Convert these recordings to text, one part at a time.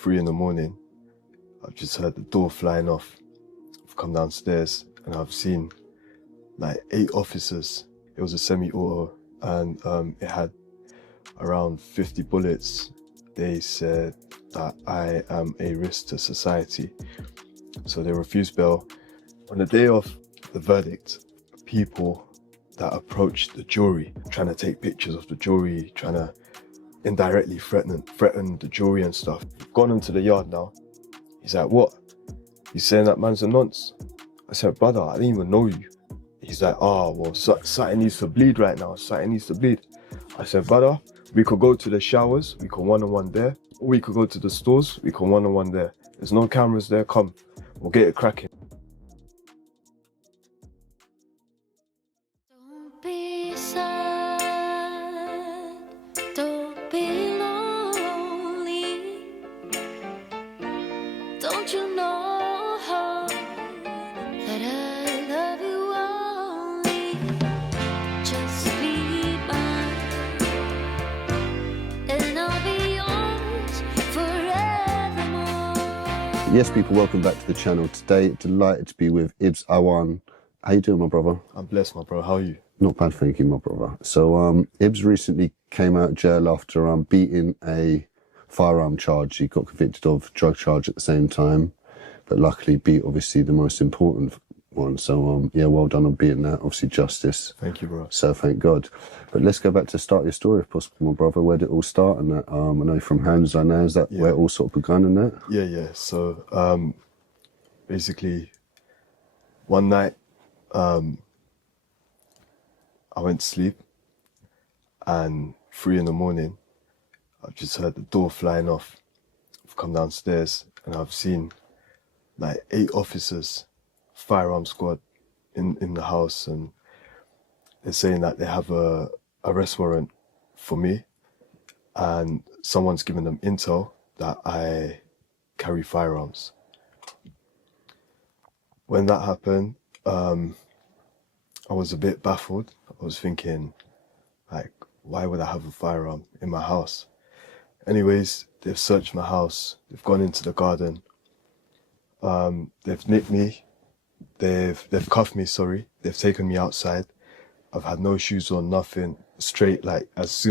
3 in the morning, I've just heard the door flying off. I've come downstairs and I've seen like 8 officers. It was a semi-auto and it had around 50 bullets. They said that I am a risk to society. So they refused bail. On the day of the verdict, people that approached the jury, trying to take pictures of the jury, trying to indirectly threaten the jury and stuff. Gone into the yard now. He's like, what? He's saying that man's a nonce. I said, brother, I didn't even know you. He's like, oh, well, something needs to bleed right now. Something needs to bleed. I said, brother, we could go to the showers. We could one-on-one there. Or we could go to the stores. We could one-on-one there. There's no cameras there. Come, we'll get it cracking. Don't be sad, don't be lonely. Don't you know that I love you only? Just be mine, and I'll be yours forevermore. Yes, people, welcome back to the channel. Today, delighted to be with Ibbz Awan. How you doing, my brother? I'm blessed, my bro. How are you? Not bad, thank you, my brother. So, Ibbz recently came out of jail after beating a firearm charge. He got convicted of drug charge at the same time, but luckily beat, obviously, the most important one. So, yeah, well done on beating that. Obviously, justice. Thank you, bro. So, thank God. But let's go back to start your story, if possible, my brother. Where did it all start? And that, I know you're from Hounslow now. Is that where it all sort of begun and that? Yeah. So, basically, one night, I went to sleep and 3 in the morning, I've just heard the door flying off. I've come downstairs and I've seen like 8 officers, firearms squad in the house, and they're saying that they have a arrest warrant for me and someone's given them intel that I carry firearms. When that happened, I was a bit baffled. I was thinking, like, why would I have a firearm in my house? Anyways, they've searched my house. They've gone into the garden. They've nicked me. They've cuffed me, sorry. They've taken me outside. I've had no shoes on, nothing. Straight, like, I was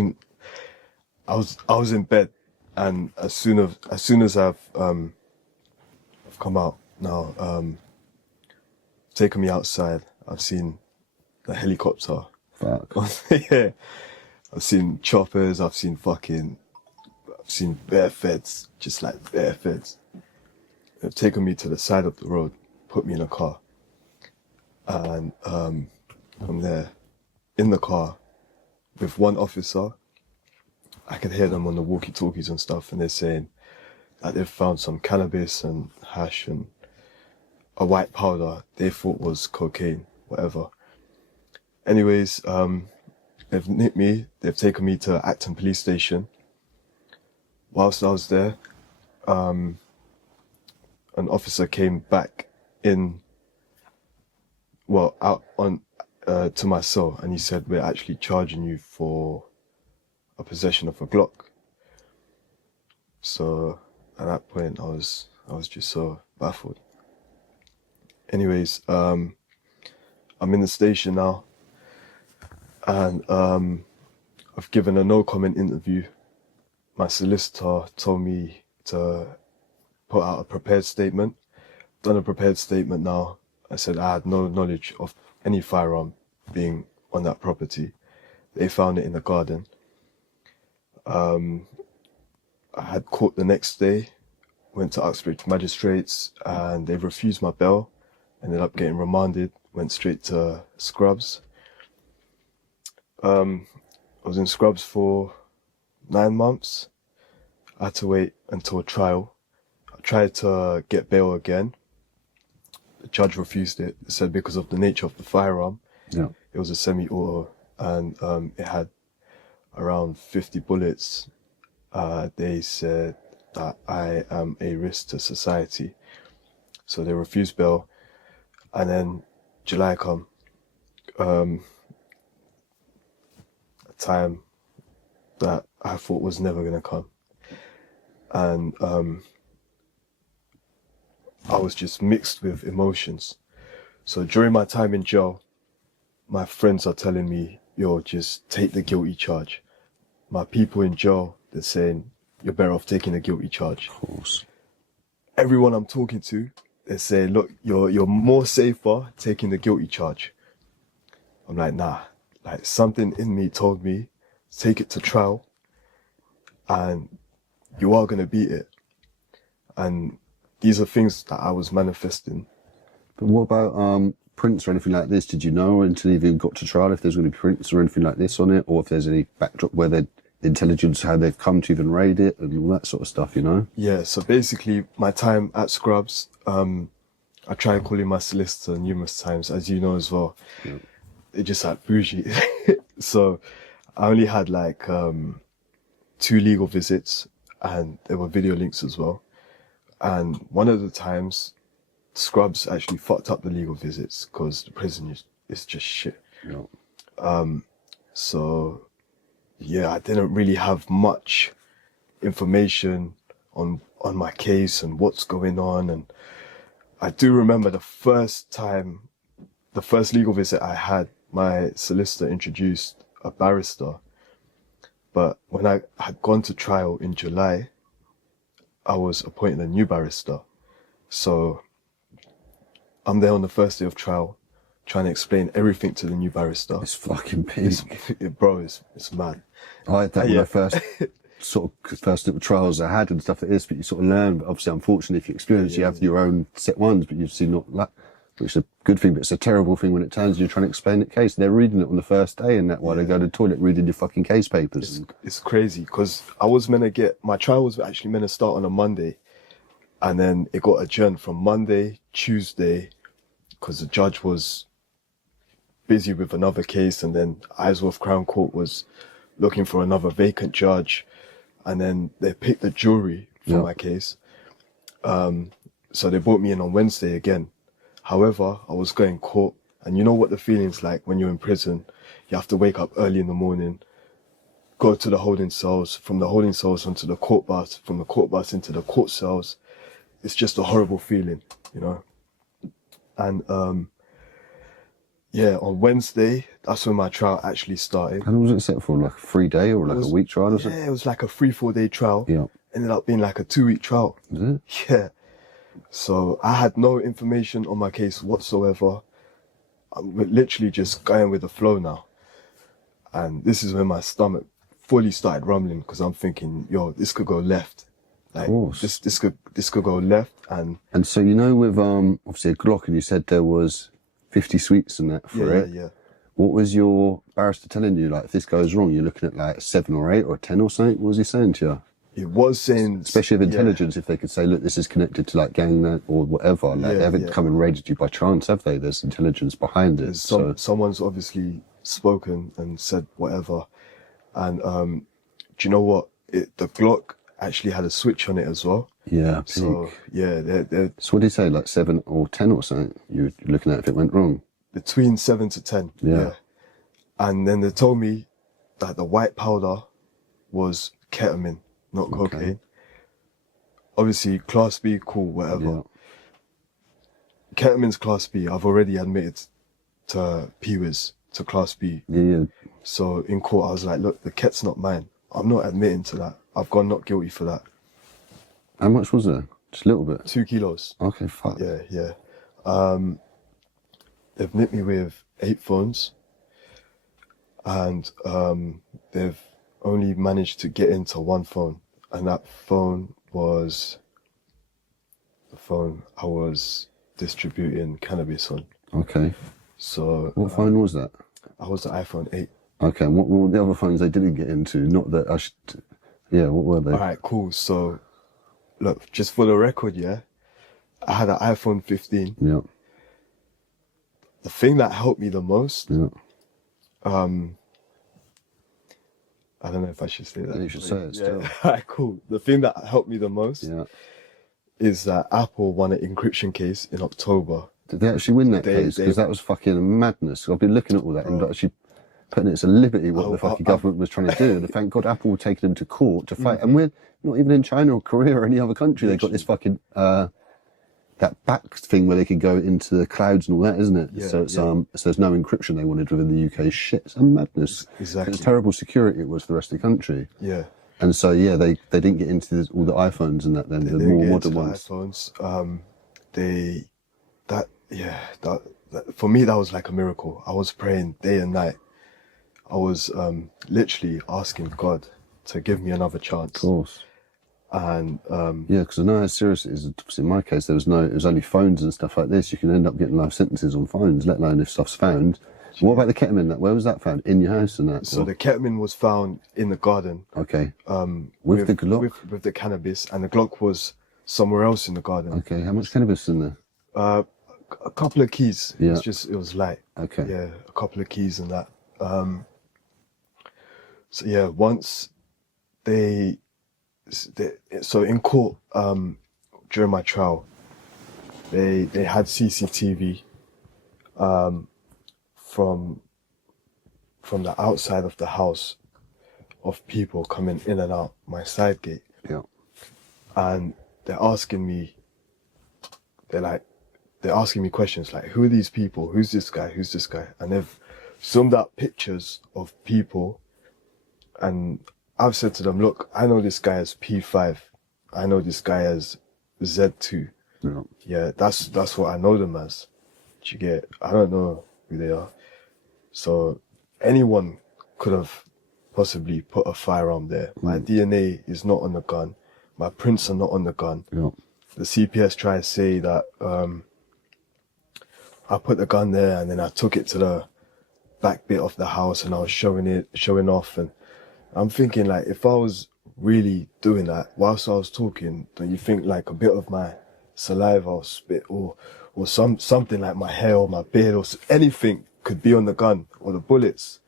in bed, and as soon as I've come out now, taken me outside. I've seen the helicopter. Fuck. Yeah. I've seen choppers, I've seen bare feds, just like bare feds. They've taken me to the side of the road, put me in a car. And I'm there in the car with one officer. I could hear them on the walkie-talkies and stuff, and they're saying that they've found some cannabis and hash and a white powder they thought was cocaine, whatever. Anyways, they've nicked me. They've taken me to Acton police station. Whilst I was there, an officer came back in, out on to my cell, and he said, we're actually charging you for a possession of a Glock. So at that point, I was just so baffled. Anyways, I'm in the station now, and I've given a no-comment interview. My solicitor told me to put out a prepared statement. Done a prepared statement now. I said I had no knowledge of any firearm being on that property. They found it in the garden. I had court the next day, went to Uxbridge Magistrates, and they refused my bail. Ended up getting remanded, went straight to Scrubs. I was in Scrubs for 9 months. I had to wait until trial. I tried to get bail again. The judge refused it. They said because of the nature of the firearm, it was a semi-auto, and it had around 50 bullets. They said that I am a risk to society. So they refused bail. And then July come, a time that I thought was never gonna come. And I was just mixed with emotions. So during my time in jail, my friends are telling me, yo, just take the guilty charge. My people in jail, they're saying, you're better off taking the guilty charge. Of course. Everyone I'm talking to, they say, look, you're more safer taking the guilty charge. I'm like, nah. Like, something in me told me, take it to trial, and you are gonna beat it. And these are things that I was manifesting. But what about prints or anything like this? Did you know until you even got to trial if there's going to be prints or anything like this on it, or if there's any backdrop where the intelligence, how they've come to even raid it and all that sort of stuff, you know? Yeah, so basically my time at Scrubs, I tried calling my solicitor numerous times, as you know as well. Yeah. They just like bougie. So I only had like 2 legal visits, and there were video links as well. And one of the times, Scrubs actually fucked up the legal visits because the prison is just shit. Yeah. So yeah, I didn't really have much information on my case and what's going on. And I do remember the first legal visit I had, my solicitor introduced a barrister. But when I had gone to trial in July, I was appointed a new barrister. So I'm there on the first day of trial, trying to explain everything to the new barrister. It's fucking big. Bro, it's mad. I had that when Yeah. I first little trials I had and stuff like this, but you sort of learn. But obviously, unfortunately, if you experience, you have your own set ones, but you've seen not that, which is a good thing, but it's a terrible thing when it turns you're trying to explain the case. They're reading it on the first day, and that while they go to the toilet reading your fucking case papers. It's crazy because my trial was actually meant to start on a Monday, and then it got adjourned from Monday, Tuesday, because the judge was busy with another case, and then Isleworth Crown Court was looking for another vacant judge, and then they picked the jury for my case. So they brought me in on Wednesday again. However, I was going court, and you know what the feeling's like when you're in prison. You have to wake up early in the morning, go to the holding cells, from the holding cells onto the court bus, from the court bus into the court cells. It's just a horrible feeling, you know. And yeah, on Wednesday, that's when my trial actually started. How long was it set for? Like a 3-day or like a week trial or something? Yeah, it was like a 3-4 day trial. Yeah. Ended up being like a 2-week trial. Is it? Yeah. So I had no information on my case whatsoever. I'm literally just going with the flow now. And this is when my stomach fully started rumbling, because I'm thinking, yo, this could go left. Like, of course. This could go left. And so, you know, with obviously a Glock, and you said there was 50 sweets and that for it. Yeah. What was your barrister telling you? Like, if this goes wrong, you're looking at like 7 or 8 or 10 or something? What was he saying to you? It was saying, especially with intelligence, if they could say, look, this is connected to like gang or whatever. Like, they haven't come and raided you by chance, have they? There's intelligence behind it. Someone's obviously spoken and said whatever. And do you know what? The Glock actually had a switch on it as well. Yeah. So yeah, they're so what did he say? Like 7 or 10 or something? You were looking at if it went wrong. Between 7 to 10. Yeah. And then they told me that the white powder was ketamine, not cocaine. Obviously, Class B, cool, whatever. Yeah. Ketamine's Class B. I've already admitted to PWIS, to Class B. Yeah. So in court, I was like, look, the ket's not mine. I'm not admitting to that. I've gone not guilty for that. How much was there? Just a little bit? 2 kilos. Okay, fuck. Yeah. They've nipped me with 8 phones. And they've only managed to get into 1 phone. And that phone was the phone I was distributing cannabis on. Okay. So what phone was that? I was the iPhone 8. Okay, and what were the other phones they didn't get into? Not that I should... Yeah, what were they? Alright, cool. So, look, just for the record, yeah, I had an iPhone 15. Yeah. The thing that helped me the most, Yeah. I don't know if I should say that. Yeah, you should say it still. Alright, cool. The thing that helped me the most Yeah. is that Apple won an encryption case in October. Did they actually win that case? Because that was fucking madness. I've been looking at all that and actually putting it to liberty what the fucking government was trying to do. And thank God Apple were taking them to court to fight. And we're not even in China or Korea or any other country. They got this fucking that back thing where they could go into the clouds and all that, isn't it? Yeah, So it's yeah. so there's no encryption they wanted within the UK. Shit, it's a madness. Exactly. It's terrible security it was for the rest of the country. Yeah. And so yeah, they didn't get into all the iPhones and that then, They the didn't more get modern into the ones. iPhones. That for me that was like a miracle. I was praying day and night. I was literally asking God to give me another chance. Of course. And Yeah, because I know how serious it is. In my case, it was only phones and stuff like this. You can end up getting life sentences on phones, let alone if stuff's found. What about the ketamine? Where was that found? In your house and that? so the ketamine was found in the garden. Okay. With the Glock? With the cannabis, and the Glock was somewhere else in the garden. Okay, how much cannabis in there? A couple of keys. Yeah. It was light. Okay. Yeah, a couple of keys and that. So yeah, once so in court, during my trial, they had CCTV from the outside of the house of people coming in and out my side gate. Yeah. And they're asking me questions like, who are these people? Who's this guy? Who's this guy? And they've zoomed out pictures of people, and I've said to them, look, I know this guy as P5. I know this guy as Z2. Yeah. Yeah, that's what I know them as. Do you get? I don't know who they are. So anyone could have possibly put a firearm there. My DNA is not on the gun. My prints are not on the gun. Yeah. The CPS try to say that I put the gun there and then I took it to the back bit of the house and I was showing off. And I'm thinking, like, if I was really doing that whilst I was talking, don't you think like a bit of my saliva or spit or something like my hair or my beard or anything could be on the gun or the bullets?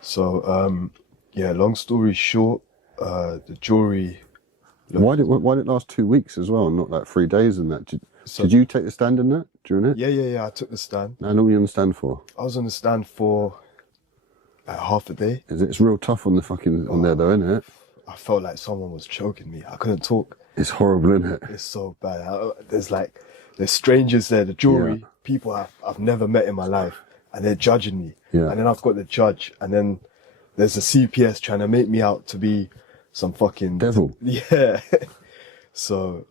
So yeah, long story short, the jury. Why did it last 2 weeks as well, not like 3 days and that? Did you take the stand in that during it? Yeah. I took the stand. How long were you on the stand for? I was on the stand for like half a day. It's real tough on on there though, isn't it? I felt like someone was choking me. I couldn't talk. It's horrible, isn't it? It's so bad. There's strangers there, the jury, people I've never met in my life, and they're judging me. Yeah. And then I've got the judge, and then there's the CPS trying to make me out to be some fucking devil. Yeah. So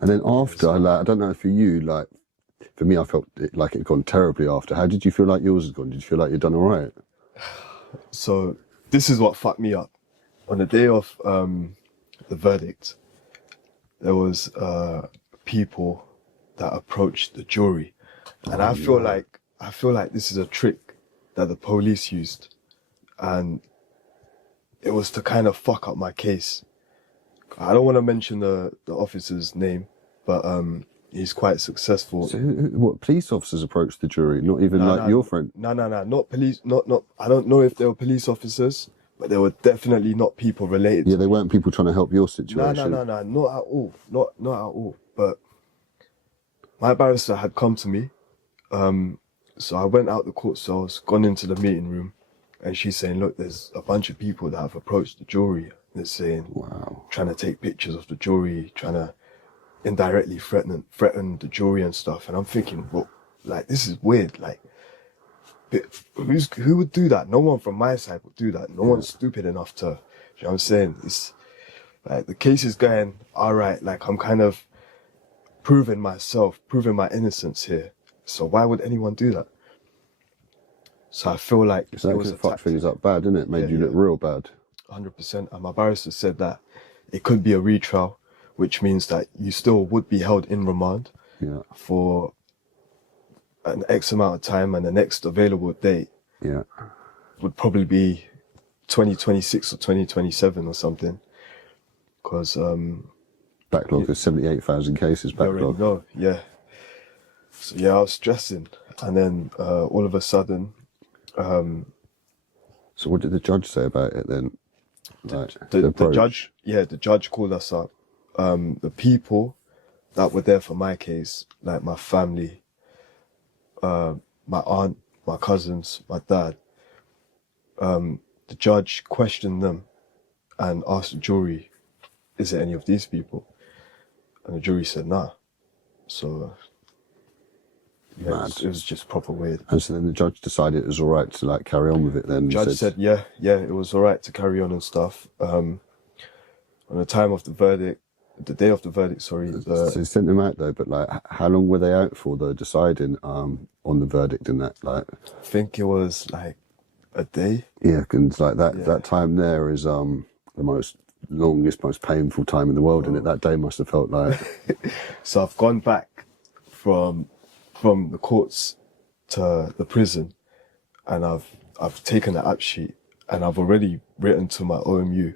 and then after, I don't know for you, like for me, I felt like it had gone terribly after. How did you feel like yours had gone? Did you feel like you'd done all right? So this is what fucked me up. On the day of the verdict, there was people that approached the jury, and I feel like this is a trick that the police used, and it was to kind of fuck up my case. I don't want to mention the officer's name, but he's quite successful. So what, police officers approached the jury, not even your friend? No, not police. Not. I don't know if they were police officers, but they were definitely not people related. Yeah, they weren't people trying to help your situation. No, not at all. Not at all. But my barrister had come to me, so I went out the court cells, gone into the meeting room, and she's saying, look, there's a bunch of people that have approached the jury. They're saying, wow, trying to take pictures of the jury, trying to indirectly threaten the jury and stuff. And I'm thinking, well, like, this is weird. Like, who would do that? No one from my side would do that. No one's stupid enough to, you know what I'm saying? It's like, the case is going all right. Like, I'm kind of proving my innocence here. So why would anyone do that? So I feel like it was fucked things up bad, didn't it? Made you look real bad. 100%. And my barrister said that it could be a retrial, which means that you still would be held in remand for an X amount of time, and the next available date would probably be 2026 or 2027 or something. Because backlog is 78,000 cases backlog. No, yeah. So yeah, I was stressing, and then all of a sudden. So what did the judge say about it then? Like, the judge called us up. The people that were there for my case, like my family, my aunt, my cousins, my dad, the judge questioned them and asked the jury, is it any of these people? And the jury said, nah. So yeah, Mad. it was just proper weird. And so then the judge decided it was all right to like carry on with it. Then Judge said, yeah, it was all right to carry on and stuff. On the time of the verdict, the day of the verdict, sorry. so he sent them out though. But like, how long were they out for? Though deciding on the verdict and that, like, I think it was like a day. yeah, because like that Yeah. that time there is the most longest, most painful time in the world, and it that day must have felt like So I've gone back from the courts to the prison, and I've taken the app sheet, and I've already written to my OMU,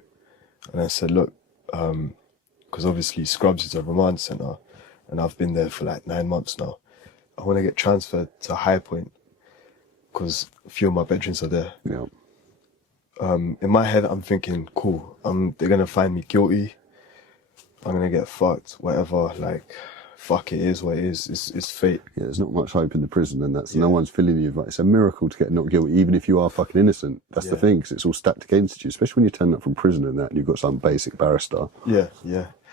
and I said, look, because obviously Scrubs is a remand center, and I've been there for like 9 months now. I want to get transferred to High Point because a few of my veterans are there. yeah. In my head, I'm thinking, cool, they're gonna find me guilty. I'm gonna get fucked, whatever. Like, fuck, it is what it is. It's fate. Yeah, there's not much hope in the prison, and that's no one's filling you. Like, it's a miracle to get not guilty, even if you are fucking innocent. That's the thing, because it's all stacked against you. Especially when you turn up from prison and that, and you've got some basic barrister. Yeah.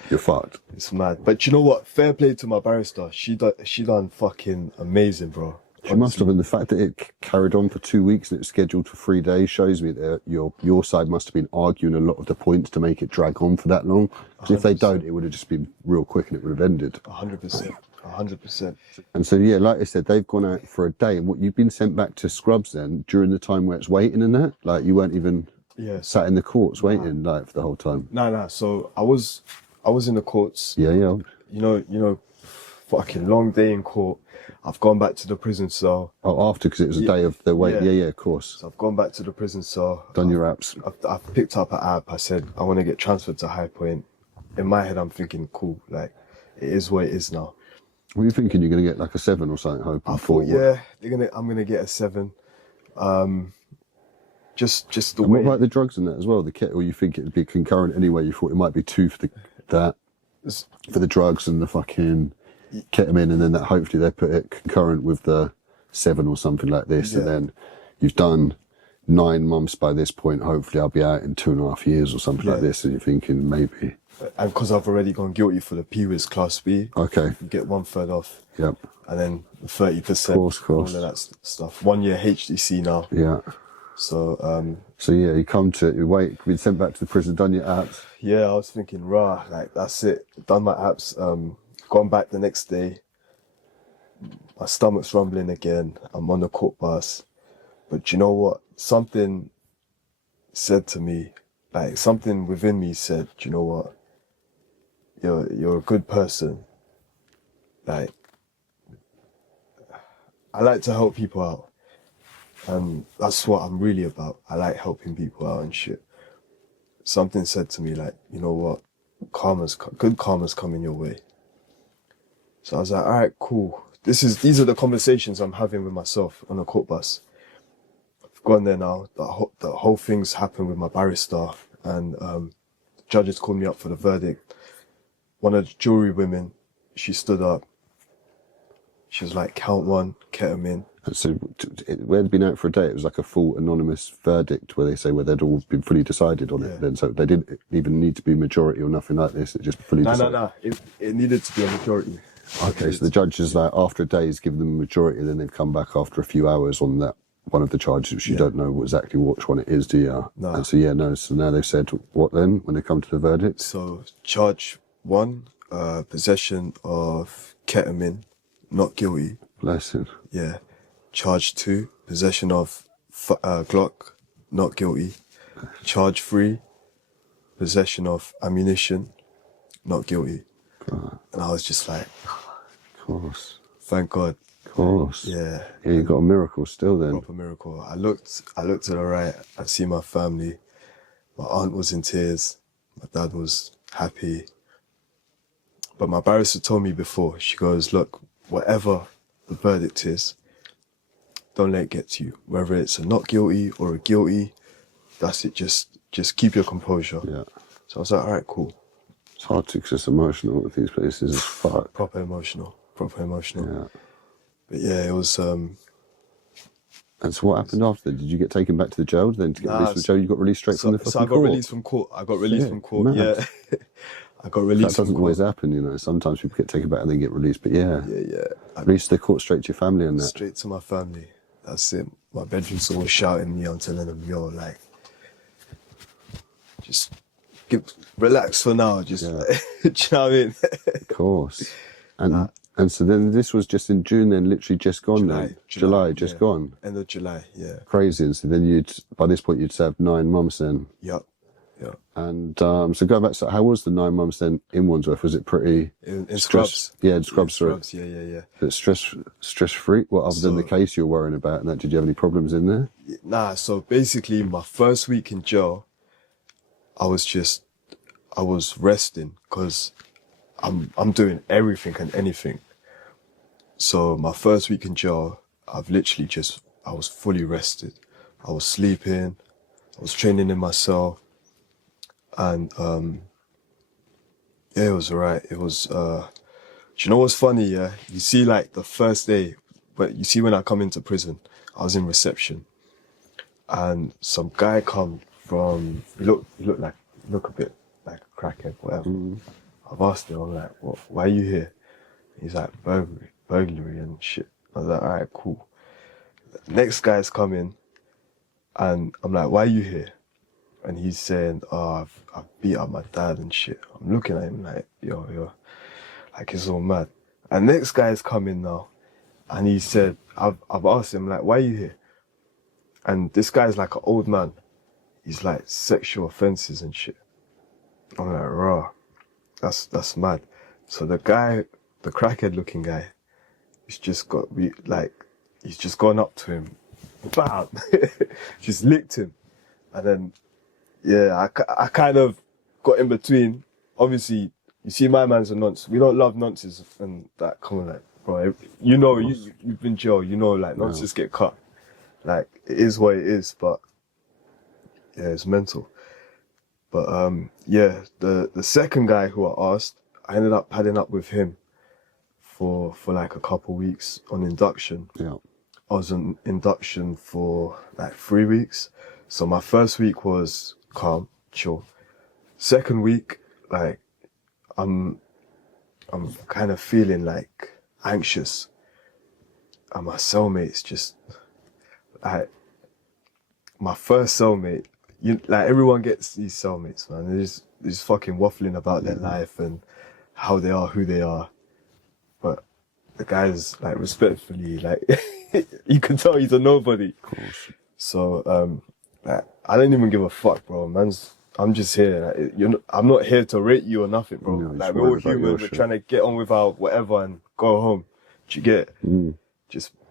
You're fucked. It's mad. But you know what? Fair play to my barrister. She done fucking amazing, bro. She must have, and the fact that it carried on for 2 weeks and it was scheduled for 3 days shows me that your side must have been arguing a lot of the points to make it drag on for that long. Because if they don't, it would have just been real quick and it would have ended. 100%. 100%. And so, yeah, like I said, they've gone out for a day. And what, you've been sent back to Scrubs then during the time where it's waiting and that? Like, you weren't even sat in the courts waiting like for the whole time? Nah. So I was in the courts. Yeah. You know, fucking long day in court. I've gone back to the prison cell. Oh, after, because it was a day of the wait. Yeah, of course. So I've gone back to the prison cell. Done your apps. I've picked up an app. I said, I want to get transferred to High Point. In my head, I'm thinking, cool, like, it is what it is now. What are you thinking? You're going to get like a 7 or something, hoping I for? thought, I'm going to get a 7. Just the And way. what about the drugs and that as well? The kit, or you think it'd be concurrent anyway? You thought it might be 2 for the drugs and the fucking ketamine, and then that hopefully they put it concurrent with the 7 or something like this, and then you've done 9 months by this point. Hopefully, I'll be out in 2.5 years or something like this, and you're thinking maybe. And because I've already gone guilty for the P-Wiz Class B, Okay. you get 1/3 off. Yep. And then 30%. Course. All of that stuff. 1 year HDC now. Yeah. So, So yeah, you come to it, you wait, been sent back to the prison, done your apps. yeah, I was thinking, rah, like, that's it. Done my apps, gone back the next day. My stomach's rumbling again. I'm on the court bus. But you know what? Something said to me, like, something within me said, you know what? You're a good person. Like, I like to help people out. And that's what I'm really about. I like helping people out and shit. Something said to me, like, you know what? Good karma's coming your way. So I was like, all right, cool. These are the conversations I'm having with myself on a court bus. I've gone there now. The whole thing's happened with my barrister, and the judges called me up for the verdict. One of the jury women, she stood up. She was like, count 1, ketamine. And so where they'd been out for a day, it was like a full anonymous verdict where they say where they'd all been fully decided on it. Then, so they didn't even need to be majority or nothing like this. It just fully decided. No. It needed to be a majority. Okay, so the judge is like, after a day, he's given them a majority, then they've come back after a few hours on that one of the charges, which you don't know exactly which one it is, do you? No. And so, so now they've said, what then, when they come to the verdict? So, charge 1, possession of ketamine, not guilty. Blessing. Yeah. Charge 2, possession of Glock, not guilty. Charge 3, possession of ammunition, not guilty. God. And I was just like, Of course. thank God. Of course. Yeah. Yeah, you got a miracle still then. Proper miracle. I looked to the right, I see my family. My aunt was in tears. My dad was happy. But my barrister told me before, she goes, look, whatever the verdict is, don't let it get to you. Whether it's a not guilty or a guilty, that's it. Just keep your composure. Yeah. So I was like, all right, cool. It's hard to, because it's emotional with these places. It's fuck. Proper emotional. Yeah. But yeah, it was, And so what happened after? Did you get taken back to the jail then to get released from jail? You got released straight from the fucking so I got court? released from court. I got released from court. mad. Yeah. I got That released doesn't from always court. happen, you know. Sometimes people get taken back and they get released, but yeah, Yeah. at least they caught straight to your family and that. Straight to my family. That's it. My bedroom's always shouting me. I'm telling them, yo, like, just relax for now. Just, Yeah. do you know what I mean? Of course. And so then this was just in June, then literally just gone then? July, just yeah. gone. End of July, yeah. Crazy. And so then by this point you'd served 9 months then. Yep. And so going back, so how was the 9 months then in Wandsworth? Was it pretty In Scrubs? Yeah, in Scrubs, sorry. Scrubs, yeah. But stress free? Well, other than the case you were worrying about and that, did you have any problems in there? Nah, so basically my first week in jail, I was resting because I'm doing everything and anything. So my first week in jail, I was fully rested. I was sleeping, I was training in my cell, and yeah, it was alright. It was, do you know what's funny, yeah? You see, like, the first day, but you see when I come into prison, I was in reception, and some guy come from, he look a bit like a crackhead, whatever. I've asked him, I'm like, why are you here? He's like, burglary and shit. I was like, alright, cool. Next guy's coming, and I'm like, why are you here? And he's saying, oh, I've beat up my dad and shit. I'm looking at him like, yo, like it's all mad. And next guy's coming now, and he said, I've asked him, like, why are you here? And this guy's like an old man. He's like, sexual offences and shit. I'm like, raw, that's mad. So the guy, the crackhead looking guy, he's just gone up to him, bam, just licked him. And then, yeah, I kind of got in between. Obviously, you see my man's a nonce. We don't love nonces and that. Come on, like, bro, you know, you've been jail, you know, like, nonces get cut. Like, it is what it is, but yeah, it's mental. But yeah, the second guy who I asked, I ended up padding up with him for like a couple weeks on induction. Yeah. I was on induction for like 3 weeks. So my first week was calm, chill. Second week, like, I'm kind of feeling like anxious. And my cellmate's just, like, my first cellmate, like, everyone gets these cellmates, man. They're just fucking waffling about their life and how they are, who they are. But the guy's, like, respectfully, like, you can tell he's a nobody. Of course. So, like, I don't even give a fuck, bro. I'm just here. Like, I'm not here to rate you or nothing, bro. No, like, we're all human. We're trying to get on with our whatever and go home. Do you get?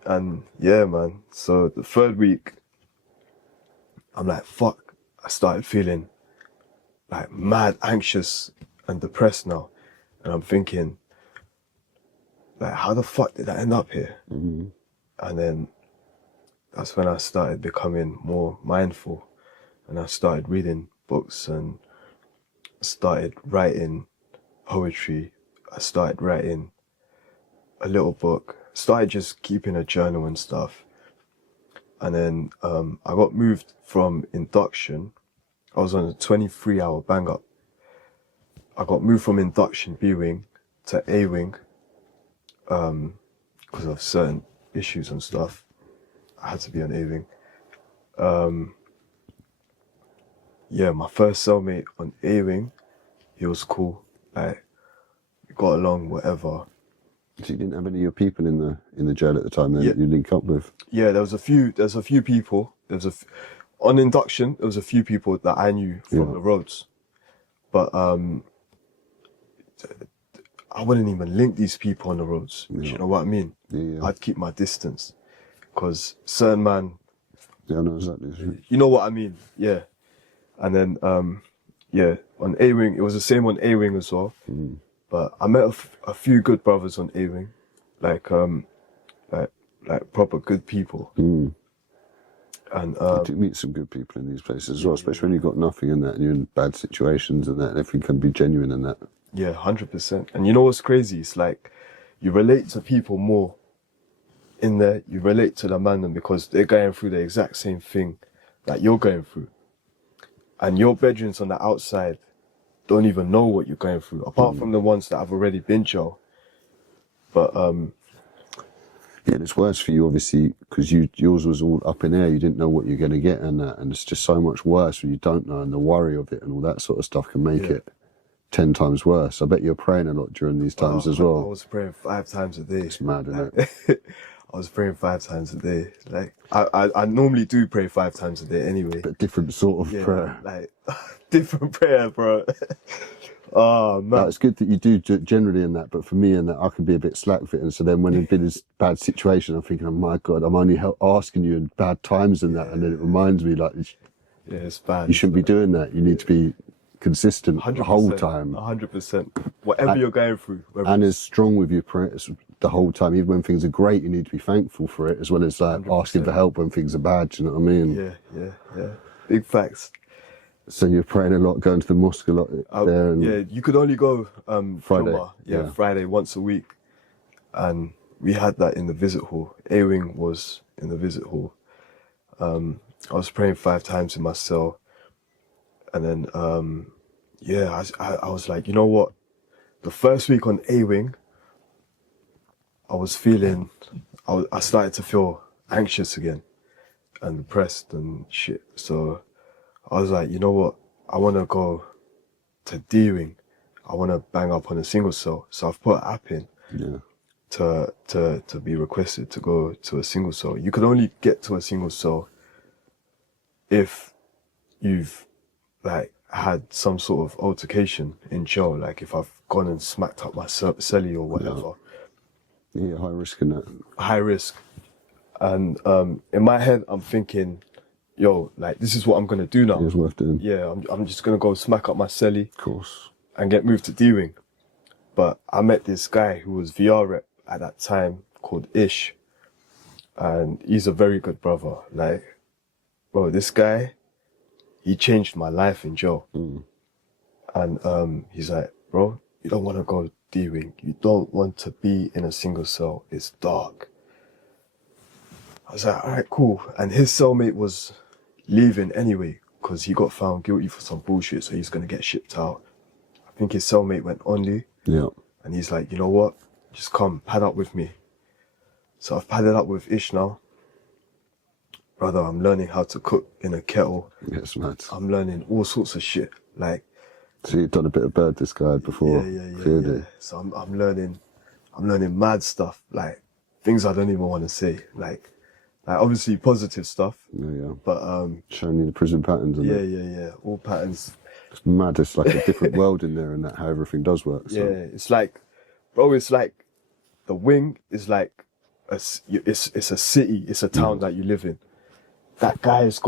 And yeah, man. So the third week, I'm like, fuck. I started feeling like mad anxious and depressed now. And I'm thinking, like, how the fuck did I end up here? And then that's when I started becoming more mindful, and I started reading books and started writing poetry. I started writing a little book, started just keeping a journal and stuff. And then I got moved from induction. I was on a 23-hour bang up. I got moved from induction B wing to A wing because of certain issues and stuff. I had to be on A wing. Yeah, my first cellmate on A wing, he was cool. Like, we got along, whatever. So you didn't have any of your people in the jail at the time then that you link up with? Yeah, there's a few people. On induction, there was a few people that I knew from the roads. But I wouldn't even link these people on the roads. You know what I mean? Yeah. I'd keep my distance. Because certain man... Yeah, I know exactly. You know what I mean? Yeah. And then, yeah, on A-Wing, it was the same on A-Wing as well. But I met a few good brothers on A-Wing. Like proper good people. And And you meet some good people in these places as well, especially when you've got nothing in that and you're in bad situations and that, and everything can be genuine in that. yeah, 100%. And you know what's crazy? It's like, you relate to people more in there. You relate to the man because they're going through the exact same thing that you're going through. And your bedroom's on the outside don't even know what you're going through, apart from the ones that have already been jail. But yeah, and it's worse for you obviously because yours was all up in air. You didn't know what you're going to get and that, and it's just so much worse when you don't know, and the worry of it and all that sort of stuff can make it 10 times worse. I bet you're praying a lot during these times as well. I was praying 5 times a day. It's mad, isn't it? I was praying 5 times a day. Like I normally do pray 5 times a day anyway. But different sort of prayer. Like different prayer, bro. Oh man, It's good that you do generally in that, but for me in that I can be a bit slack with it, and so then when it's been this bad situation, I'm thinking, oh my God, I'm only asking you in bad times and that, and then it reminds me like, it's bad. You shouldn't be doing that. You need to be consistent the whole time. 100%. Whatever you're going through. And as strong with your prayers the whole time. Even when things are great, you need to be thankful for it, as well as like 100%. Asking for help when things are bad. Do you know what I mean? Yeah. Big facts. So you're praying a lot, going to the mosque a lot there. And yeah, you could only go Friday. Jum'ah, Friday once a week. And we had that in the visit hall. A-Wing was in the visit hall. I was praying 5 times in my cell. And then, I was like, you know what? The first week on A-Wing, I was feeling, I started to feel anxious again and depressed and shit. So I was like, you know what? I want to go to D-Wing. I want to bang up on a single cell. So I've put an app in to be requested to go to a single cell. You could only get to a single cell if you've like had some sort of altercation in jail, like if I've gone and smacked up my celly or whatever. Yeah, high risk in that. High risk. And in my head, I'm thinking, yo, like this is what I'm gonna do now. It's worth doing. Yeah, I'm just gonna go smack up my celly. Of course. And get moved to D-Wing. But I met this guy who was VR rep at that time called Ish. And he's a very good brother. Like, bro, this guy, he changed my life in jail. And he's like, bro, you don't want to go D-Wing. You don't want to be in a single cell. It's dark. I was like, all right, cool. And his cellmate was leaving anyway because he got found guilty for some bullshit, so he's going to get shipped out. I think his cellmate went only. Yeah. And he's like, you know what? Just come, pad up with me. So I've padded up with Ish now. Brother, I'm learning how to cook in a kettle. Yes, mad. I'm learning all sorts of shit. Like, so you've done a bit of bird this guy before? Yeah. So I'm learning mad stuff, like things I don't even want to say. Like obviously positive stuff. Yeah. But showing you the prison patterns and yeah. All patterns. It's mad. It's like a different world in there, and that how everything does work. So. Yeah, it's like, bro. It's like the wing is like it's a city. It's a town that you live in. That guy's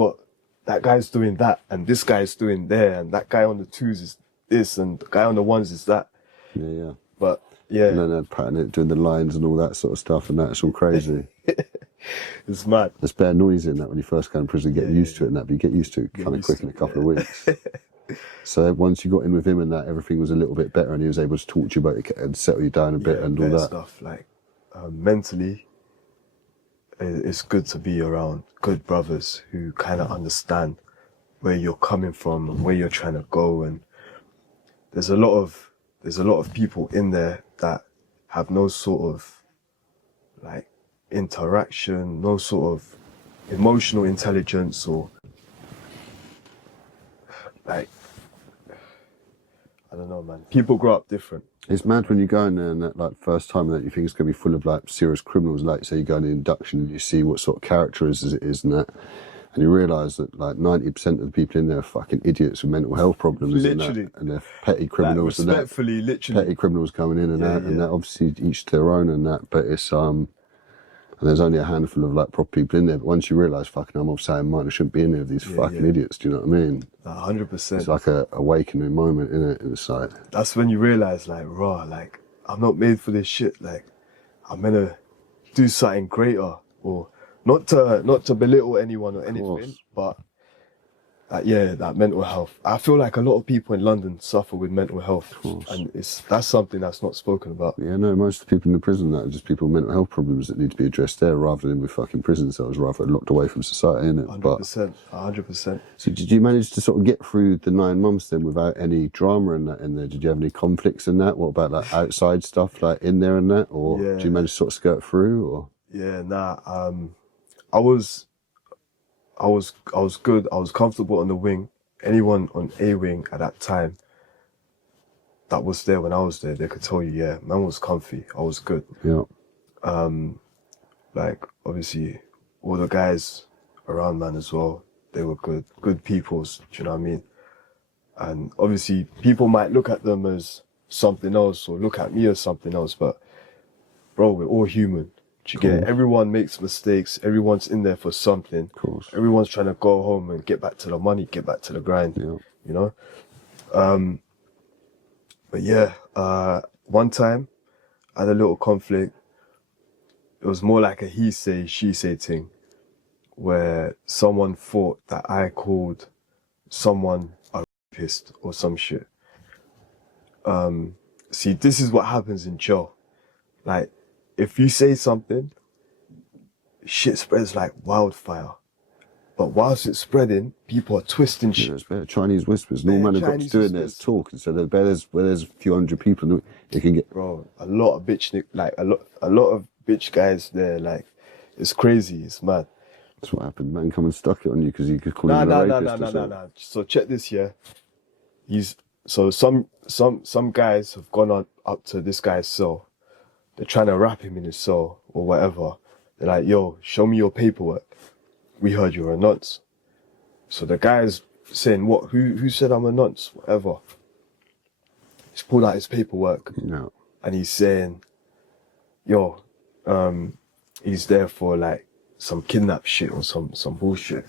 doing that, and this guy's doing there, and that guy on the 2s is this, and the guy on the 1s is that. Yeah. But yeah. And then they're patting it, doing the lines and all that sort of stuff, and that's all crazy. It's mad. There's bare noise in that when you first go in prison, get used to it and that, but you get used to it kind of quick in a couple of weeks. So once you got in with him and that, everything was a little bit better, and he was able to talk to you about it and settle you down a bit and all that stuff. Like mentally, it's good to be around good brothers who kind of understand where you're coming from and where you're trying to go. And there's a lot of people in there that have no sort of like interaction, no sort of emotional intelligence, or like, I don't know, man. People grow up different. It's mad when you go in there and that, like, first time that you think it's going to be full of, like, serious criminals. Like, say you go in the induction and you see what sort of character it is and that, and you realise that, like, 90% of the people in there are fucking idiots with mental health problems. Literally. And they're petty criminals. Like, respectfully, and that. literally. Petty criminals coming in and that, and that, obviously each to their own and that, but it's, and there's only a handful of, like, proper people in there. But once you realise, fucking, I'm of sound mind, I shouldn't be in there with these fucking idiots. Do you know what I mean? 100%. It's like a awakening moment, innit? It's like... That's when you realise, like, raw, like, I'm not made for this shit. Like, I'm gonna do something greater. Or not to belittle anyone or anything, but that mental health. I feel like a lot of people in London suffer with mental health, and that's something that's not spoken about. Yeah, no, most of the people in the prison that are just people with mental health problems that need to be addressed there, rather than with fucking prison cells, rather locked away from society, innit? 100%, 100%. So did you manage to sort of get through the 9 months then without any drama in that in there? Did you have any conflicts in that? What about like outside stuff like in there and that, or did you manage to sort of skirt through? Or I was good. I was comfortable on the wing. Anyone on A wing at that time that was there when I was there, they could tell you, yeah, man was comfy. I was good. Yeah. Like obviously all the guys around man as well, they were good peoples, do you know what I mean? And obviously people might look at them as something else or look at me as something else, but bro, we're all human. Do you get it? Everyone makes mistakes. Everyone's in there for something. Of course. Everyone's trying to go home and get back to the money, get back to the grind, you know? But yeah, one time I had a little conflict. It was more like a he say, she say thing, where someone thought that I called someone a rapist or some shit. See, this is what happens in jail. Like, if you say something, shit spreads like wildfire. But whilst it's spreading, people are twisting shit. Yeah, it's better. Chinese whispers. No man have got to do it. There's talk. So where there's a few hundred people, it can get. Bro, a lot of bitch guys there. Like, it's crazy. It's mad. That's what happened. Man, come and stuck it on you because you could call him a rapist. Nah. So check this here. Some guys have gone up to this guy's cell. They're trying to wrap him in his cell or whatever. They're like, yo, show me your paperwork. We heard you're a nonce. So the guy's saying, what? Who said I'm a nonce? Whatever. He's pulled out his paperwork. No. And he's saying, yo, he's there for like some kidnap shit or some bullshit.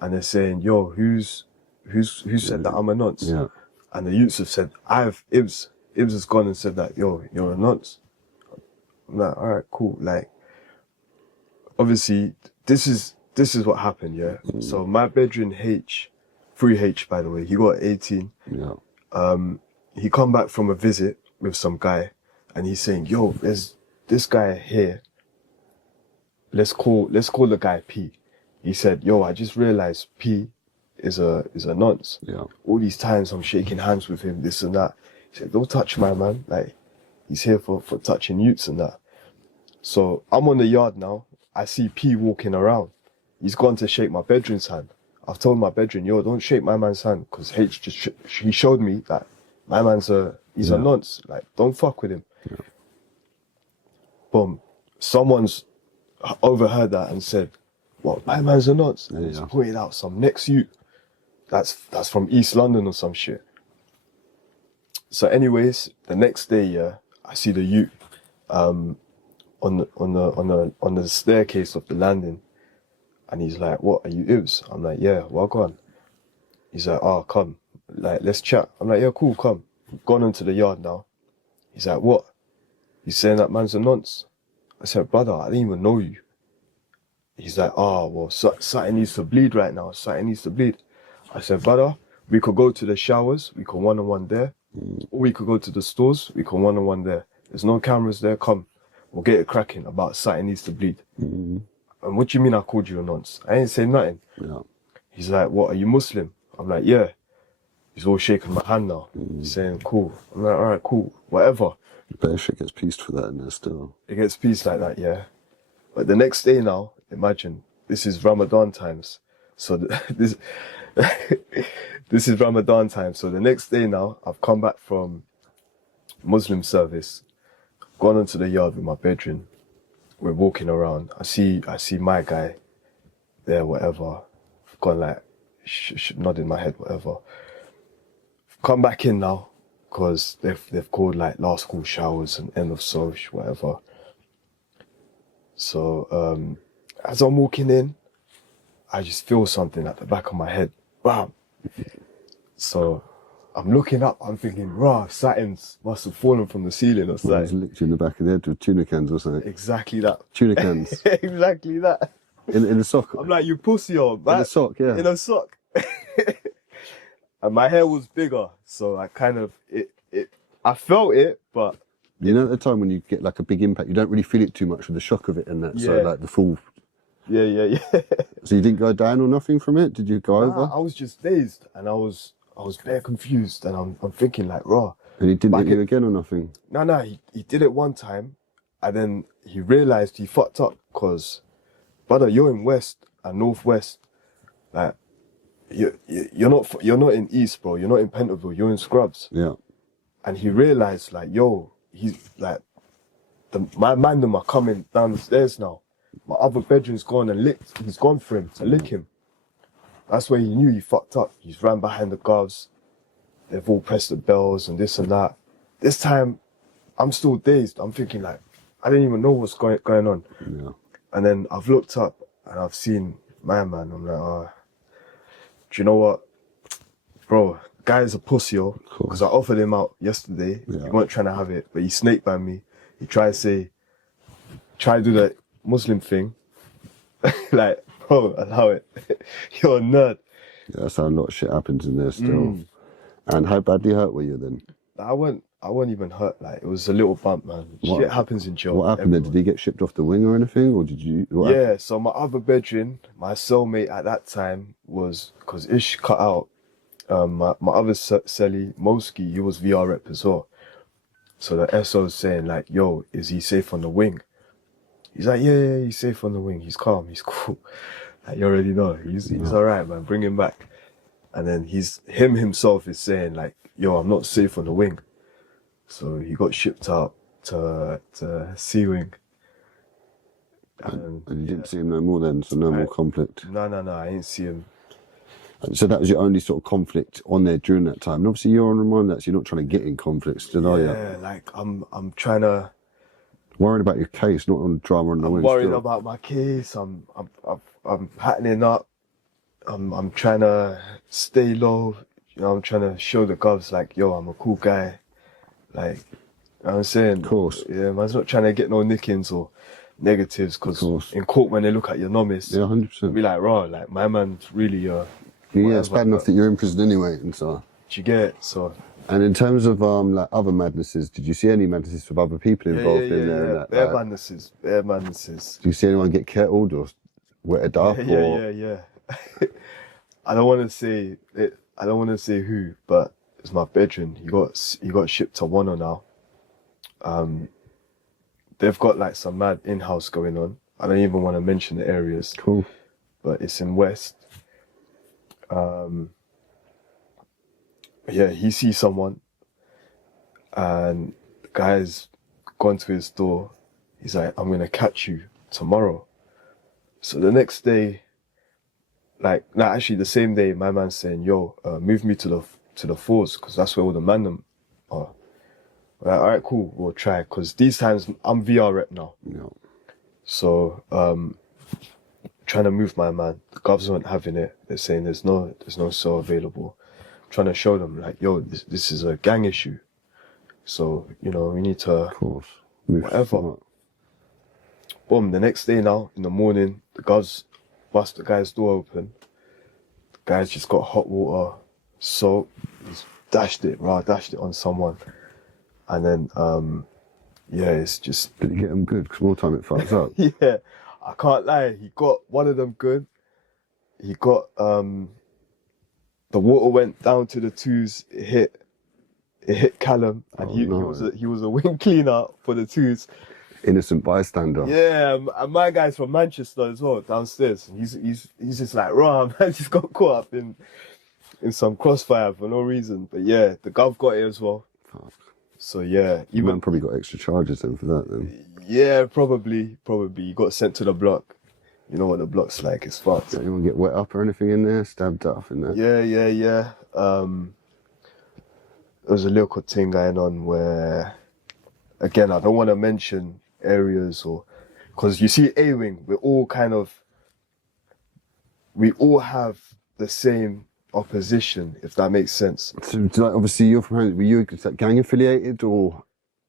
And they're saying, yo, who said that I'm a nonce? Yeah. And the youths have said, Ibbz has gone and said that, yo, you're a nonce. I'm like, all right, cool. Like, obviously, this is what happened, yeah? So my bedroom H, 3H, by the way, he got 18. Yeah. He come back from a visit with some guy, and he's saying, yo, there's this guy here. Let's call the guy P. He said, yo, I just realized P is a nonce. Yeah. All these times I'm shaking hands with him, this and that. He said, don't touch my man. Like, he's here for touching youths and that. So I'm on the yard now. I see P walking around. He's gone to shake my bedroom's hand. I've told my bedroom, yo, don't shake my man's hand, because H he showed me that my man's he's a nonce. Like, don't fuck with him. Yeah. Boom. Someone's overheard that and said, what, my man's a nonce? And he's pointed out some next youth. That's from East London or some shit. So anyways, the next day, yeah, I see the youth on the staircase of the landing, and he's like, what, are you Ibbz? I'm like, yeah, well, go on. He's like, oh, come, like, let's chat. I'm like, yeah, cool, come. Gone into the yard now. He's like, what? He's saying that man's a nonce. I said, brother, I didn't even know you. He's like, oh, well, something needs to bleed right now. Something needs to bleed. I said, brother, we could go to the showers. We could one-on-one there. Or we could go to the stores. We could one-on-one there. There's no cameras there. Come, we'll get it cracking about something needs to bleed. And what do you mean I called you a nonce? I ain't saying nothing. Yeah. He's like, what, are you Muslim? I'm like, yeah. He's all shaking my hand now. He's saying, cool. I'm like, all right, cool. Whatever. Better shit gets pieced for that in there still. It gets pieced like that, yeah. But the next day now, imagine, this is Ramadan times. So this is Ramadan time. So the next day now, I've come back from Muslim service, gone into the yard with my bedroom. We're walking around. I see my guy there, whatever. I've gone like, nodding my head, whatever. Come back in now, because they've called like last call showers and end of social, whatever. So as I'm walking in, I just feel something at the back of my head. Bam! So I'm looking up, I'm thinking, rah, something must have fallen from the ceiling or something. It's licked you in the back of the head with tuna cans or something. Exactly that. Tuna cans. Exactly that. In a sock. I'm like, you pussy, or in a sock, yeah. In a sock. and my hair was bigger, so I kind of I felt it, but You know, at the time when you get like a big impact, you don't really feel it too much with the shock of it and that. So Yeah. like the full. yeah. So you didn't go down or nothing from it? Did you go Nah, over? I was just dazed, and I was very confused, and I'm thinking like, raw. And he didn't Back hit you in- again or nothing? No, he did it one time, and then he realized he fucked up, because, brother, you're in West and Northwest, like, you're not in East, bro. You're not in Pentonville. You're in Scrubs. Yeah. And he realized, like, yo, he's like, my man them are coming down the stairs now. My other bedroom's gone and licked. He's gone for him to lick him. That's where he knew he fucked up. He's ran behind the guards. They've all pressed the bells and this and that. This time, I'm still dazed. I'm thinking like, I didn't even know what's going on. Yeah. And then I've looked up and I've seen my man. I'm like, oh, do you know what? Bro, guy's a pussy, yo. Because I offered him out yesterday. Yeah. He weren't trying to have it, but he snake banned me. He tried to do that Muslim thing. Like, bro, allow it. You're a nerd. Yeah, that's how a lot of shit happens in there still. And how badly hurt were you then? I wasn't even hurt. Like, it was a little bump, man. What? Shit happens in jail. What happened then? Did he get shipped off the wing or anything? Or did you? What happened? Yeah, so my other bedroom, my cellmate at that time was, because Ish cut out, my other cellie, Moski, he was VR rep as well. So the SO was saying like, yo, is he safe on the wing? He's like, yeah, he's safe on the wing. He's calm, he's cool. Like, you already know, he's all right, man, bring him back. And then himself is saying like, yo, I'm not safe on the wing. So he got shipped out to C wing. And you didn't see him no more then, so no more conflict. No, I ain't see him. So that was your only sort of conflict on there during that time. And obviously you're on remand, that so you're not trying to get in conflict still, are you? Yeah, like I'm trying to. Worried about your case, not on drama on the wing. I'm worried still. about my case. I'm patterning up. I'm trying to stay low. You know, I'm trying to show the govs like, yo, I'm a cool guy. Like, you know what I'm saying? Of course. Yeah, man's not trying to get no nickings or negatives, because Of course. in court when they look at your nomis, Yeah, 100%. be like, raw, like my man's really Yeah, it's bad enough that you're in prison anyway, and so. Do you get it? So. And in terms of like other madnesses, did you see any madnesses with other people involved in there? And that, Bare like, madnesses. do you see anyone get kettled or wetted up? Or... Yeah. I don't want to say it. I don't want to say who, but it's my bedroom. He got shipped to Wano now. They've got like some mad in-house going on. I don't even want to mention the areas. Cool. But it's in West. Yeah, he sees someone, and the guy's gone to his door. He's like, I'm gonna catch you tomorrow. So the next day, actually the same day, my man's saying, yo, move me to the fours, because that's where all the man them are. We're like, all right, cool, we'll try, because these times I'm VR rep now. Yeah. So trying to move my man, the govs weren't having it. They're saying there's no cell available. Trying to show them like, yo, this is a gang issue. So, you know, we need to, Of course. Move whatever. forward. Boom, the next day now, in the morning, the govs bust the guy's door open. The guy's just got hot water, soap. He's dashed it on someone. And then, yeah, it's just, Did you get them good? Because more time it fucks up. yeah, I can't lie. He got one of them good. He got, the water went down to the twos. It hit Callum, and he was a wing cleaner for the twos. Innocent bystander. Yeah, and my guy's from Manchester as well, downstairs. He's just like, raw, man, just got caught up in some crossfire for no reason. But yeah, the gov got it as well. Fuck. So yeah, You man probably got extra charges then for that then. yeah, probably he got sent to the block. You know what the block's like, it's fucked. Did anyone get wet up or anything in there? Stabbed up in there? Yeah. There was a little thing going on where, again, I don't want to mention areas because you see A-Wing, we all have the same opposition, if that makes sense. So, like, obviously, you're from, were you gang affiliated or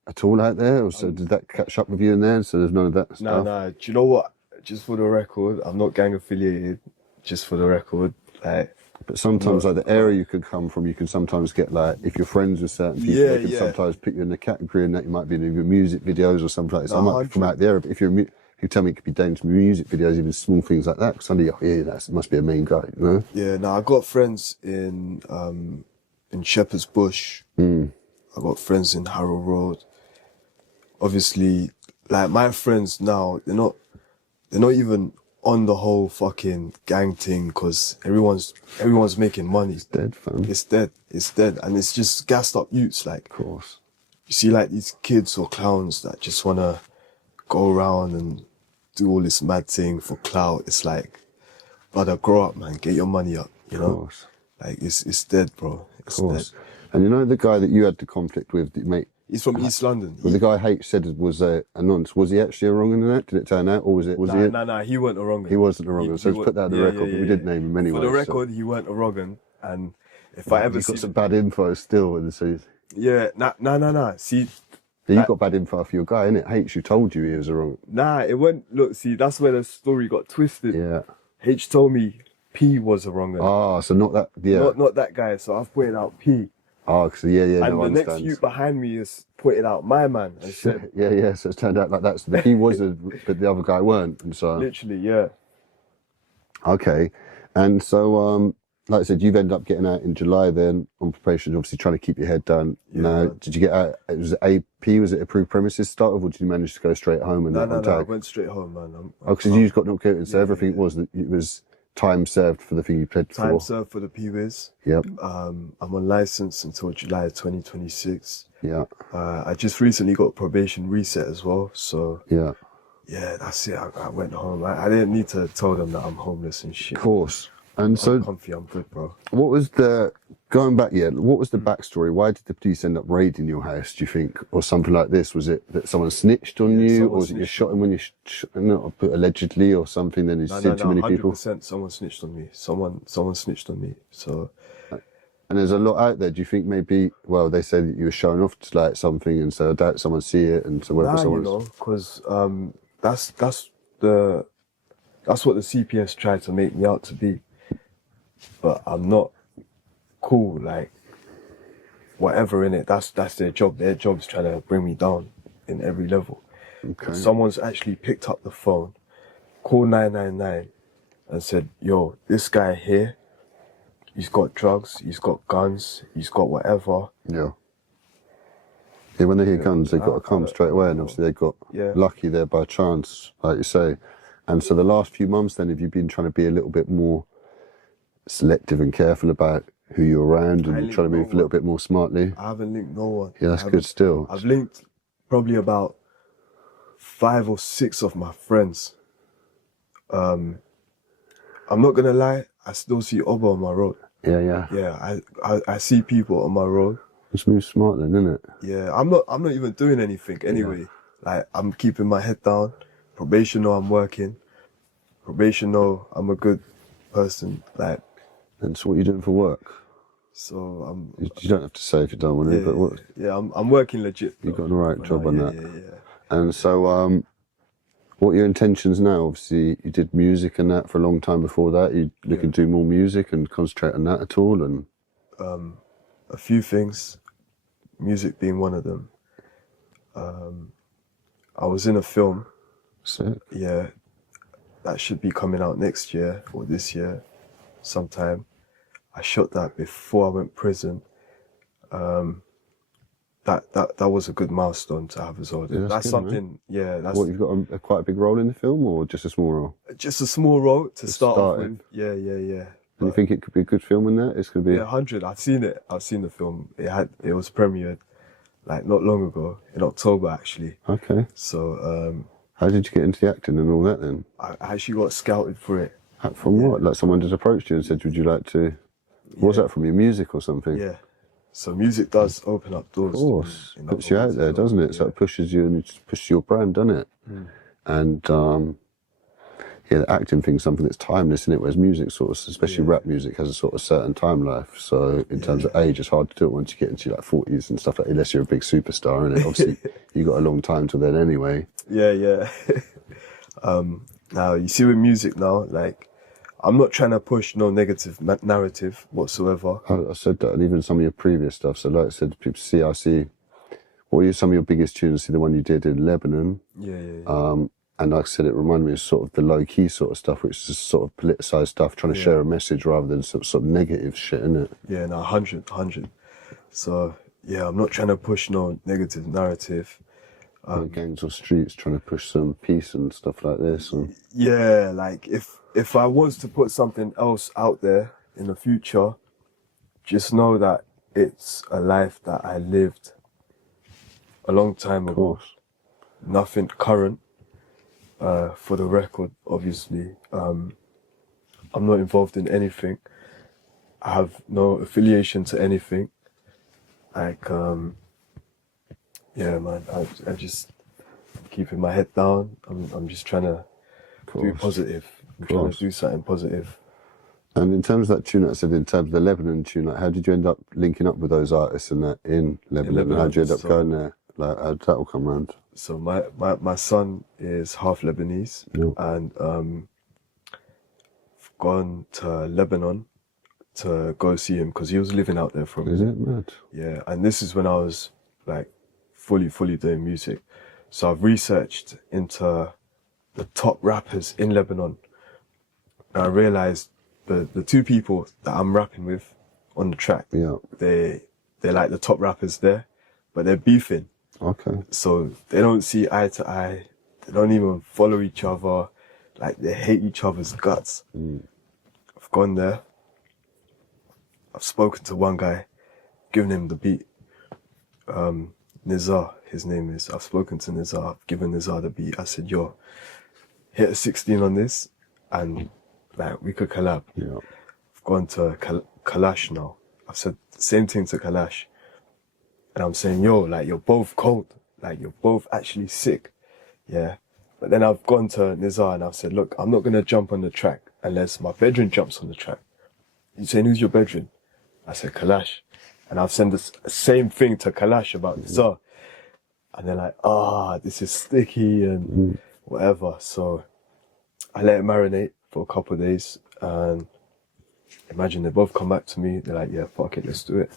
at all out there? Or so did that catch up with you in there? So there's none of that stuff? No. Do you know what? Just for the record, I'm not gang affiliated. Just for the record, like, But sometimes, like the area you can come from, you can sometimes get like, if you're friends with certain people, they can sometimes put you in the category and that you might be in your music videos or something like that. So I might be from out there, but if you're, you tell me it could be dangerous music videos, even small things like that, because suddenly, oh yeah, that must be a mean guy, you know? Yeah, no, I got friends in Shepherd's Bush. I got friends in Harrow Road. Obviously, like my friends now, they're not even on the whole fucking gang thing, because everyone's making money. It's dead, fam. It's dead, and it's just gassed up youths. Like, Of course. you see, like these kids or clowns that just wanna go around and do all this mad thing for clout. It's like, brother, grow up, man. Get your money up. You know, Of course. like it's dead, bro. It's Of course. dead. And you know the guy that you had the conflict with, mate? He's from East London. Well, the guy H said was a nonce. Was he actually a wrong in that? Did it turn out, or was it? Nah, he weren't a wrong. He wasn't a wrong. So let's put that on the record. But we did name him anyway. For the record, he weren't a wrong. And if I ever He's got some bad info still, and so nah. See, you got bad info for your guy, innit? H who told you he was a wrong. nah, it went. Look, see, that's where the story got twisted. Yeah. H told me P was a wrong. Ah, so not that. Yeah. Not that guy. So I've pointed out P. Oh, so yeah. And No, the next youth behind me is pointed out my man and said, yeah. So it's turned out like that's he was, but the other guy weren't, and so literally, yeah. okay, and so like I said, you've ended up getting out in July then on probation, obviously trying to keep your head down. Yeah, now, man. did you get out? Was it AP? Was it approved premises start off, or did you manage to go straight home and No, on I tag? went straight home, man. Because you just got knocked out, so everything was time served for the thing you pled Time for. served for the P-Wiz. Yep. I'm on license until July 2026. Yeah. I just recently got probation reset as well, so Yeah. yeah, that's it. I went home. I didn't need to tell them that I'm homeless and shit. Of course. And I'm so, comfy, I'm good, bro. what was the going back? Yeah, what was the backstory? Why did the police end up raiding your house? Do you think, or something like this? Was it that someone snitched on you, someone or was it you snitched shot him when you allegedly or something? Then he's seen too many people. 100% someone snitched on me. Someone snitched on me. So And there's a lot out there. Do you think maybe? Well, they say that you were showing off to like something, and so I doubt someone see it, and so whatever you someone's. know, because that's what the CPS tried to make me out to be. But I'm not cool, like, whatever in it. That's their job. Their job's trying to bring me down in every level. Okay. Someone's actually picked up the phone, called 999 and said, yo, this guy here, he's got drugs, he's got guns, he's got whatever. Yeah. Yeah, when they hear guns, they've got to come straight away, and obviously they got lucky there by chance, like you say. And so the last few months then, have you been trying to be a little bit more selective and careful about who you're around and trying to move a little bit more smartly? I haven't linked no one. Yeah, that's good still. I've linked probably about 5 or 6 of my friends. I'm not gonna lie, I still see Oba on my road. Yeah. Yeah, I see people on my road. Just move smart then, innit? Yeah, I'm not even doing anything anyway. Like, I'm keeping my head down. Probation know I'm working. Probation know I'm a good person. Like, And so what are you doing for work? so You don't have to say if you don't want to, but what? Yeah, I'm working legit. You've got the right job on that. Yeah. And so, what are your intentions now? Obviously, you did music and that for a long time before that. You looking to do more music and concentrate on that at all? And A few things, music being one of them. I was in a film. Sick. Yeah, that should be coming out next year or this year, sometime. I shot that before I went prison. That was a good milestone to have as well. Yeah, that's good, something. man. Yeah, that's What, you've got quite a big role in the film, or just a small role? just a small role to start off started. with. Yeah. And you think it could be a good film in that? It's going to be. Yeah, 100. I've seen it. I've seen the film. It was premiered like not long ago in October actually. Okay. So How did you get into the acting and all that then? I actually got scouted for it. From what? Like someone just approached you and said, "Would you like to?" Was that from your music or something? Yeah. So music does open up doors. Of course, in puts other you out ways there, as well. doesn't it? So Yeah. it pushes you and it pushes your brand, doesn't it? And the acting thing's something that's timeless, isn't it? Whereas music, sort of, especially rap music, has a sort of certain time life. So in terms of age, it's hard to do it once you get into like 40s and stuff like. Unless you're a big superstar, and obviously you got a long time till then anyway. Yeah. Now you see with music now, like I'm not trying to push no negative narrative whatsoever. I said that, and even some of your previous stuff. So, like I said, people see, I see. What were some of your biggest tunes? See the one you did in Lebanon. Yeah. And like I said, it reminded me of sort of the low-key sort of stuff, which is sort of politicised stuff, trying to share a message rather than sort of negative shit, innit? Yeah, no, 100. So, yeah, I'm not trying to push no negative narrative. Gangs or streets, trying to push some peace and stuff like this. And Yeah, like, if I was to put something else out there in the future, just know that it's a life that I lived a long time of ago. course. Nothing current. For the record, obviously, I'm not involved in anything. I have no affiliation to anything. Like, yeah, man, I just keeping my head down. I'm just trying to be positive. I'm trying to do something positive. And in terms of that tune that I said, in terms of the Lebanon tune, like, how did you end up linking up with those artists and that in Lebanon? How did you end up going there? Like, how did that all come around? So my son is half Lebanese, and I've gone to Lebanon to go see him because he was living out there for a minute. Is it mad? Yeah, and this is when I was like fully doing music. So I've researched into the top rappers in Lebanon, and I realized the two people that I'm rapping with on the track, they're like the top rappers there, but they're beefing. Okay. So they don't see eye to eye. They don't even follow each other. Like, they hate each other's guts. I've gone there. I've spoken to one guy, given him the beat. Nizar, his name is. I've spoken to Nizar. I've given Nizar the beat. I said, yo, hit a 16 on this and like we could collab. Yeah. I've gone to Kalash now. I've said the same thing to Kalash. And I'm saying, yo, like, you're both cold. Like, you're both actually sick. Yeah. But then I've gone to Nizar and I've said, look, I'm not going to jump on the track unless my bedroom jumps on the track. You saying, who's your bedroom? I said, Kalash. And I've sent the same thing to Kalash about Nizar. And they're like, this is sticky and whatever. So I let it marinate for a couple of days. And imagine they both come back to me. They're like, yeah, fuck it, let's do it.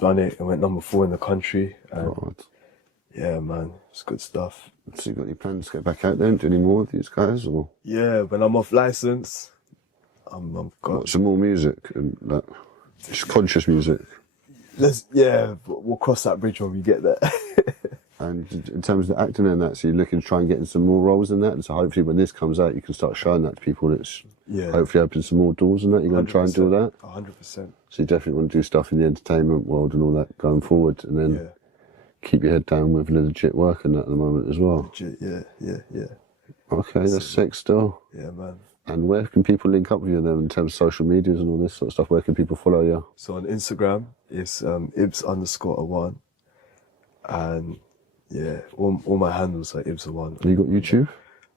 Done it and went number 4 in the country. And yeah, man, it's good stuff. So you got any plans to go back out there and do any more with these guys, or? Yeah, when I'm off license, I'm got some more music and like just conscious music. We'll cross that bridge when we get there. And in terms of the acting and that, so you're looking to try and get in some more roles in that, and so hopefully when this comes out, you can start showing that to people, and it's hopefully open some more doors and that. You're going to try and do that. 100%. So you definitely want to do stuff in the entertainment world and all that going forward, and then keep your head down with legit work and that at the moment as well. Legit, yeah. Okay, that's sick still. Yeah, man. And where can people link up with you then in terms of social medias and all this sort of stuff? Where can people follow you? So on Instagram, it's Ibbz_Awan. And yeah, all my handles are Ibbz Awan. You got YouTube?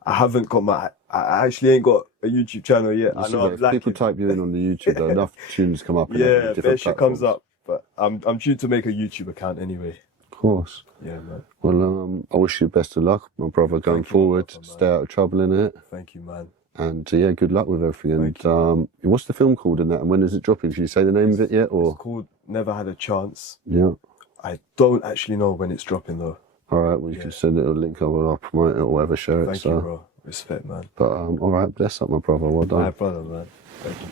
I haven't got I actually ain't got a YouTube channel yet. I know if people type you in on the YouTube, though, enough tunes come up. Yeah, that shit comes up. But I'm due to make a YouTube account anyway. Of course. Yeah, man. Well, I wish you best of luck, my brother, going forward. Stay out of trouble in it. Thank you, man. And yeah, good luck with everything. And what's the film called in that? And when is it dropping? Did you say the name of it yet? Or it's called Never Had a Chance. Yeah. I don't actually know when it's dropping though. All right. Well, you can send it a link over. I'll promote it or whatever. Share it. Thank you, bro. Respect, man. But all right. Bless up, my brother. Well done. My brother, man. Thank you.